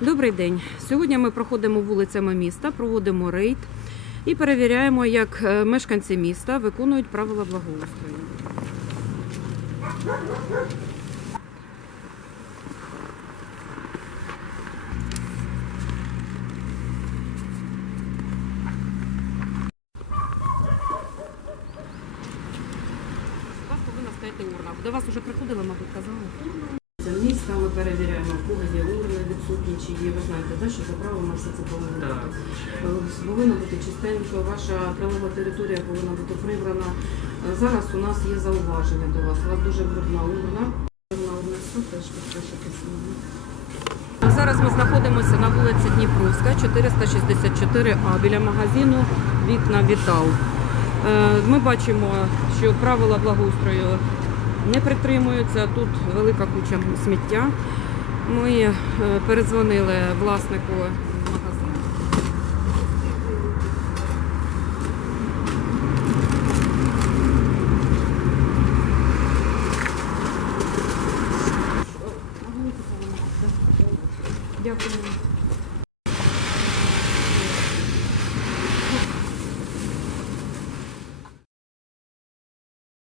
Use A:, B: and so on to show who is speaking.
A: Добрий день. Сьогодні ми проходимо вулицями міста, проводимо рейд і перевіряємо, як е, мешканці міста виконують правила благоустрою. Вас повинна стояти урна. До вас вже приходили, мабуть, казали. Це міста ми перевіряємо, в кого є урни відсутні, чи є. Ви знаєте, да, що за правилами все це повинно
B: Так,
A: бути. Е, Повинно бути чистенько, ваша прилегла територія повинна бути прибрана. Е, Зараз у нас є зауваження до вас. У вас дуже брудна урна. Зараз ми знаходимося на вулиці Дніпровська, 464А біля магазину Вікна Вітал. Е, Ми бачимо, що правила благоустрою не притримуються. Тут велика куча сміття. Ми е, передзвонили власнику магазину. Дякую.